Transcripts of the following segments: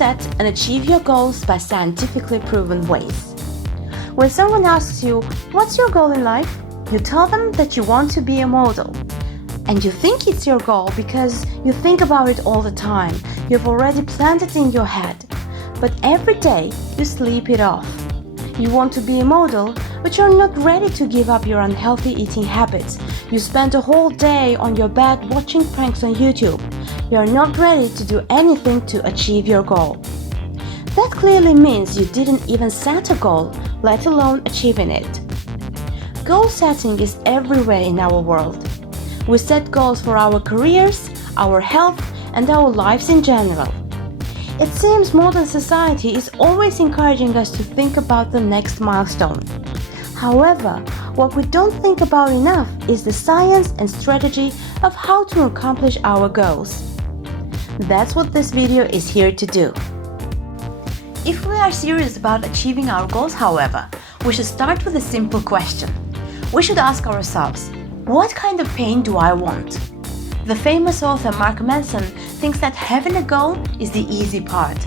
set and achieve your goals by scientifically proven ways. When someone asks you, "What's your goal in life?" you tell them that you want to be a model. And you think it's your goal because you think about it all the time. You've already planned it in your head. But every day you sleep it off. You want to be a model, but you're not ready to give up your unhealthy eating habits. You spend a whole day on your bed watching pranks on YouTube. You're not ready to do anything to achieve your goal. That clearly means you didn't even set a goal, let alone achieving it. Goal setting is everywhere in our world. We set goals for our careers, our health, and our lives in general. It seems modern society is always encouraging us to think about the next milestone. However, what we don't think about enough is the science and strategy of how to accomplish our goals. That's what this video is here to do. If we are serious about achieving our goals, however, we should start with a simple question. We should ask ourselves, what kind of pain do I want? The famous author Mark Manson thinks that having a goal is the easy part.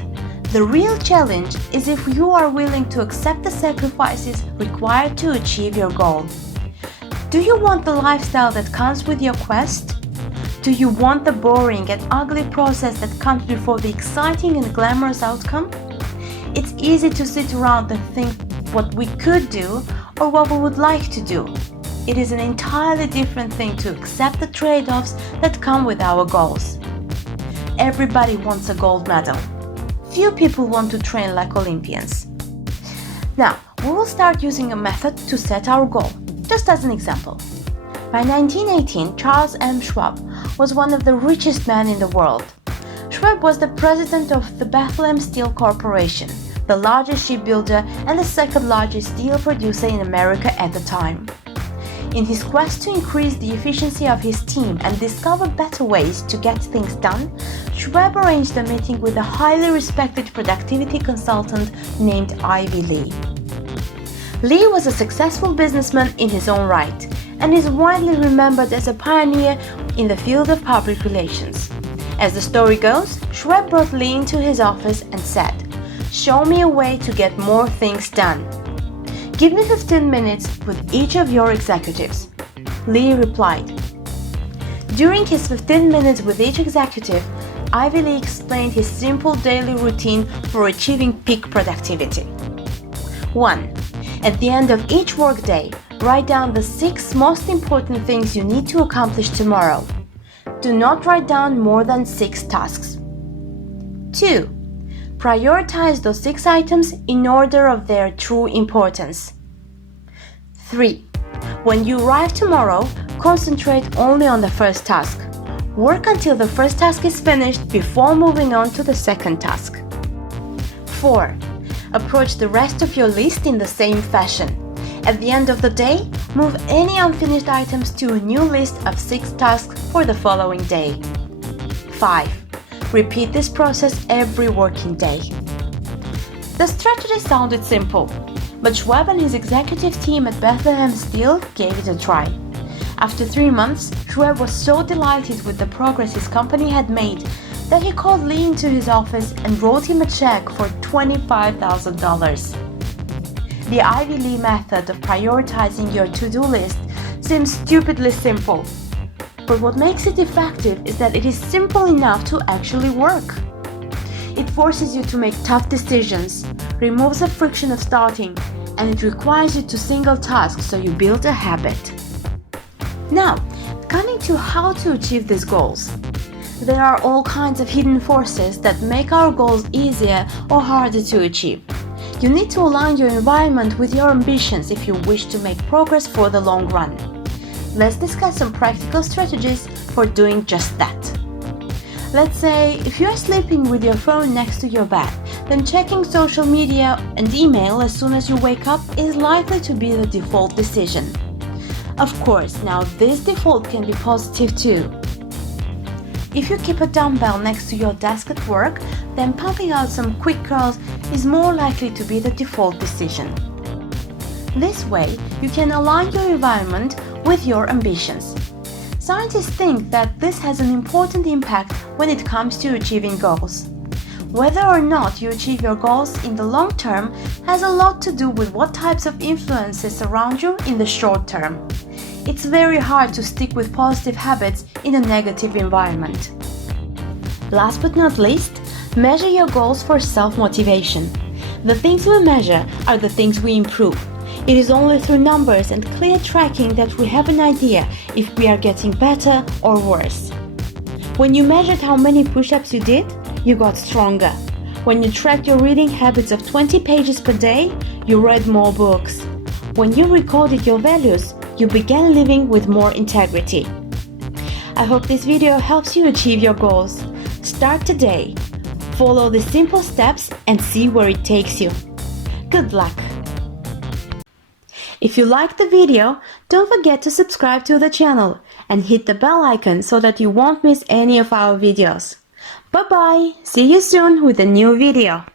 The real challenge is if you are willing to accept the sacrifices required to achieve your goal. Do you want the lifestyle that comes with your quest? Do you want the boring and ugly process that comes before the exciting and glamorous outcome? It's easy to sit around and think what we could do or what we would like to do. It is an entirely different thing to accept the trade-offs that come with our goals. Everybody wants a gold medal. Few people want to train like Olympians. Now, we will start using a method to set our goal, just as an example. By 1918, Charles M. Schwab was one of the richest men in the world. Schwab was the president of the Bethlehem Steel Corporation, the largest shipbuilder and the second largest steel producer in America at the time. In his quest to increase the efficiency of his team and discover better ways to get things done, Schwab arranged a meeting with a highly respected productivity consultant named Ivy Lee. Lee was a successful businessman in his own right and is widely remembered as a pioneer in the field of public relations. As the story goes, Schwab brought Lee into his office and said, "Show me a way to get more things done. Give me 15 minutes with each of your executives." Lee replied. During his 15 minutes with each executive, Ivy Lee explained his simple daily routine for achieving peak productivity. 1. At the end of each workday, write down the 6 most important things you need to accomplish tomorrow. Do not write down more than 6 tasks. 2. Prioritize those 6 items in order of their true importance. 3. When you arrive tomorrow, concentrate only on the first task. Work until the first task is finished before moving on to the second task. 4. Approach the rest of your list in the same fashion. At the end of the day, move any unfinished items to a new list of 6 tasks for the following day. 5. Repeat this process every working day. The strategy sounded simple, but Schwab and his executive team at Bethlehem Steel gave it a try. After 3 months, Schwab was so delighted with the progress his company had made that he called Lee into his office and wrote him a check for $25,000. The Ivy Lee method of prioritizing your to-do list seems stupidly simple. But what makes it effective is that it is simple enough to actually work. It forces you to make tough decisions, removes the friction of starting, and it requires you to single task so you build a habit. Now, coming to how to achieve these goals. There are all kinds of hidden forces that make our goals easier or harder to achieve. You need to align your environment with your ambitions if you wish to make progress for the long run. Let's discuss some practical strategies for doing just that. Let's say if you are sleeping with your phone next to your bed, then checking social media and email as soon as you wake up is likely to be the default decision. Of course, now this default can be positive too. If you keep a dumbbell next to your desk at work, then pumping out some quick curls is more likely to be the default decision. This way, you can align your environment with your ambitions. Scientists think that this has an important impact when it comes to achieving goals. Whether or not you achieve your goals in the long term has a lot to do with what types of influences surround you in the short term. It's very hard to stick with positive habits in a negative environment. Last but not least, measure your goals for self-motivation. The things we measure are the things we improve. It is only through numbers and clear tracking that we have an idea if we are getting better or worse. When you measured how many push-ups you did, you got stronger. When you tracked your reading habits of 20 pages per day, you read more books. When you recorded your values, you began living with more integrity. I hope this video helps you achieve your goals. Start today. Follow the simple steps and see where it takes you. Good luck! If you liked the video, don't forget to subscribe to the channel and hit the bell icon so that you won't miss any of our videos. Bye bye! See you soon with a new video.